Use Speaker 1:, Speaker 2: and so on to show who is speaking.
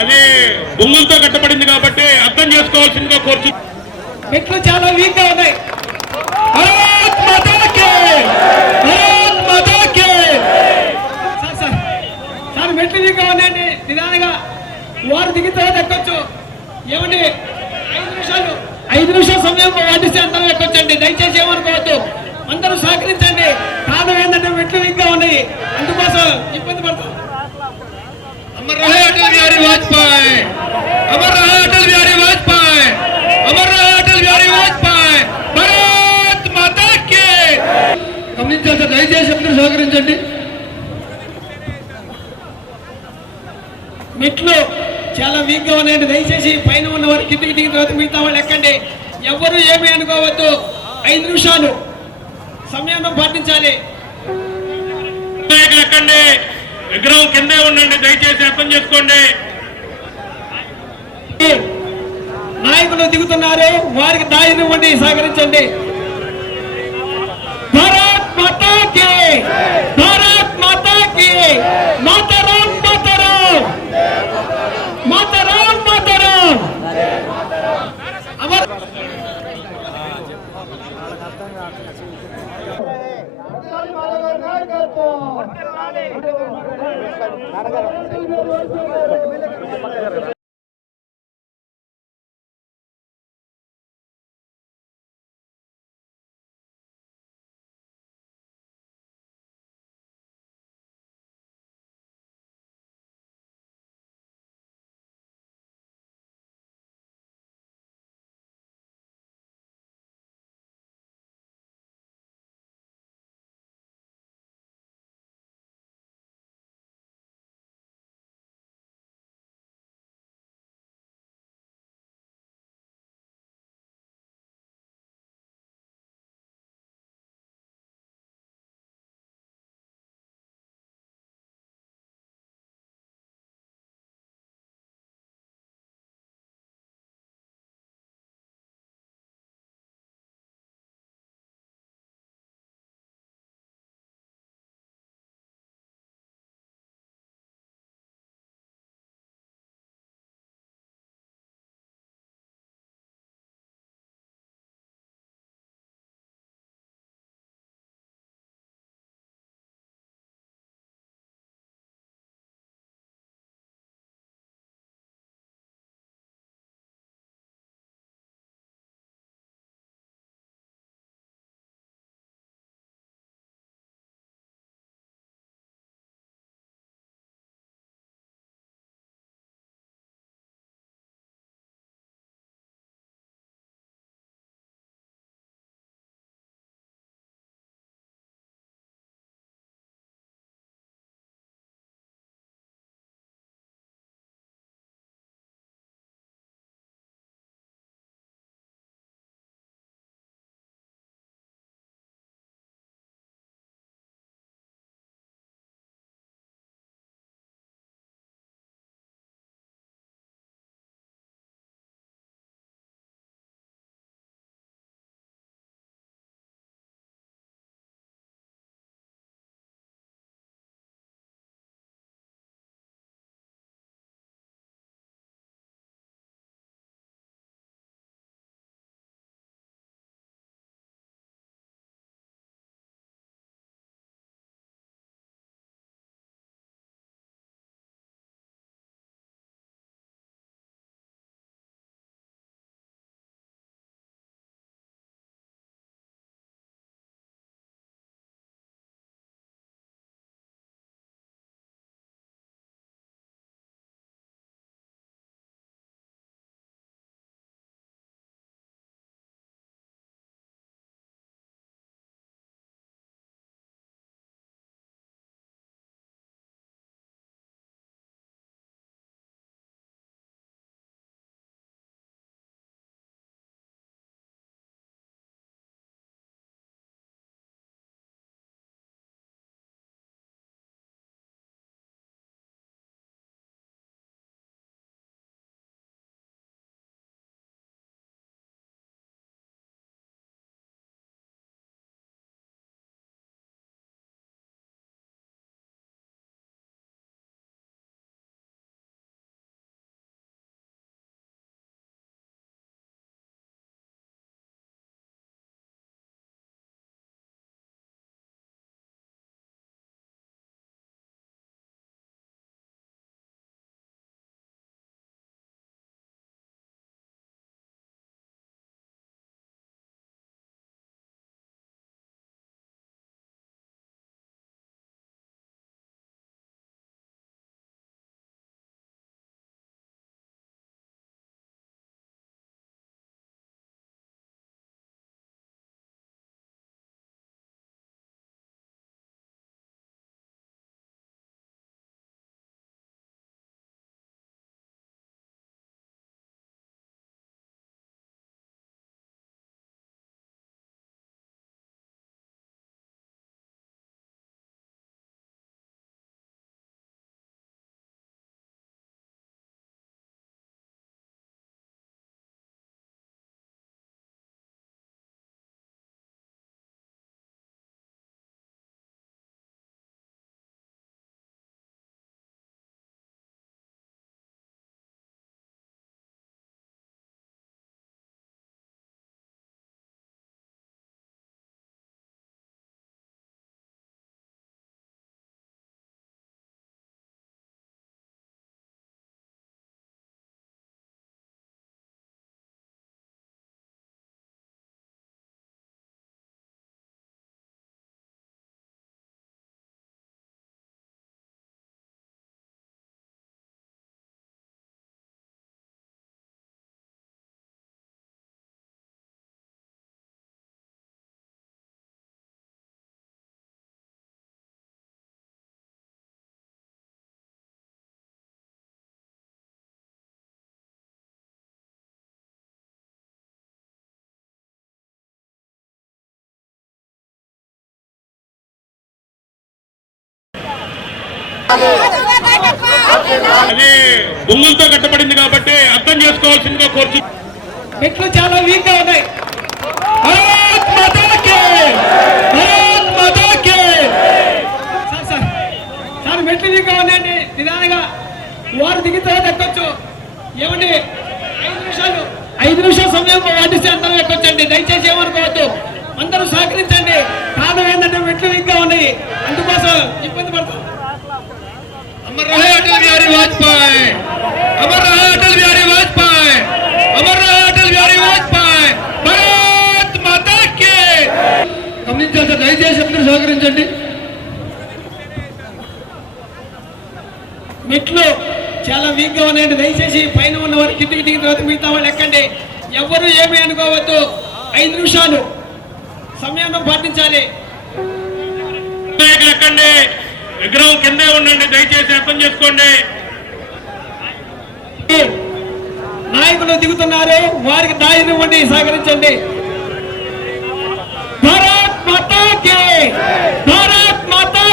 Speaker 1: అది బొంగులతో కట్టబడింది కాబట్టి అర్థం చేసుకోవాల్సిందిగా కోరుచు
Speaker 2: మెట్లు చాలా వీక్గా ఉన్నాయి. భారత్ మాతాకి! మెట్లు వీక్గా ఉన్నాయండి నిదానంగా వారు దిగిన తర్వాత ఎక్కొచ్చు. ఏమండి? ఐదు నిమిషాలు. ఐదు నిమిషాల సమయం వాటిస్తే అందరం ఎక్కొచ్చండి. దయచేసి ఏమనుకోవద్దు. అందరూ సహకరించండి. కారణం ఏంటంటే మెట్లు వీక్గా ఉన్నాయి. అందుకోసం ఇబ్బంది పడతాం. అమర్ రహే అటల్ బిహారీ వాజ్పేయి అమర్ రహే అటల్ బిహారీ వాజ్పేయి అమర్ రహే అటల్ బిహారీ వాజ్పేయి భారత్ మాతా కి గమనించాలి దయచేసి అందరూ సహకరించండి మెట్లు చాలా వీక్గా ఉన్నాయండి. దయచేసి పైన ఉన్న వారు కిందికి దిగిన తర్వాత మిగతా వాళ్ళు ఎక్కండి. ఎవరు ఏమీ అనుకోవద్దు. ఐదు నిమిషాలు సమయాన్ని పాటించాలి.
Speaker 1: ఎక్కండి. విగ్రహం కిందే ఉండండి దయచేసి అర్థం చేసుకోండి.
Speaker 2: నాయకులు దిగుతున్నారు వారికి దారినివ్వండి సహకరించండి. భారత్ మాతా కి భారత్ మాతా కి మాతరం. మాతరం మాతరం. మాతరం అమర్ నాన్నగారు
Speaker 1: అది బొంగులతో కట్టబడింది కాబట్టి అర్థం చేసుకోవాల్సిందిగా కోరుచు
Speaker 2: మెట్లు చాలా వీక్గా ఉన్నాయి. సార్ మెట్లు వీక్గా ఉన్నాయండి. నిదానంగా వారు దిగిన తర్వాత ఎక్కొచ్చు. ఏమండి? ఐదు నిమిషాలు. ఐదు నిమిషాల సమయం పాటిస్తే అందరూ ఎక్కొచ్చండి. దయచేసి ఏమనుకోవద్దు. అందరూ సహకరించండి. కారణం ఏంటంటే మెట్లు వీక్గా ఉన్నాయి. అందుకోసం ఇబ్బంది పడతాం. అమర్ రహే అటల్ బిహారీ వాజ్పేయి అమర్ రహే అటల్ బిహారీ వాజ్పేయి అమర్ రహే అటల్ బిహారీ వాజ్పేయి భారత్ మాతా కి గమనించాలి దయచేసి అందరూ సహకరించండి మెట్లు చాలా వీక్ ఉన్నాయండి దయచేసి పైన ఉన్న వారు కిందికి దిగిన తర్వాత మిగతా వాళ్ళు ఎక్కండి. ఎవరు ఏమీ అనుకోవద్దు. ఐదు నిమిషాలు సమయాన్ని పాటించాలి.
Speaker 1: నాయకులు ఎక్కండి. విగ్రహం కిందే ఉండండి దయచేసి అర్థం చేసుకోండి.
Speaker 2: నాయకులు దిగుతున్నారు వారికి దారిని ఇవ్వండి సహకరించండి. భారత్ మాతా కి భారత్ మాతా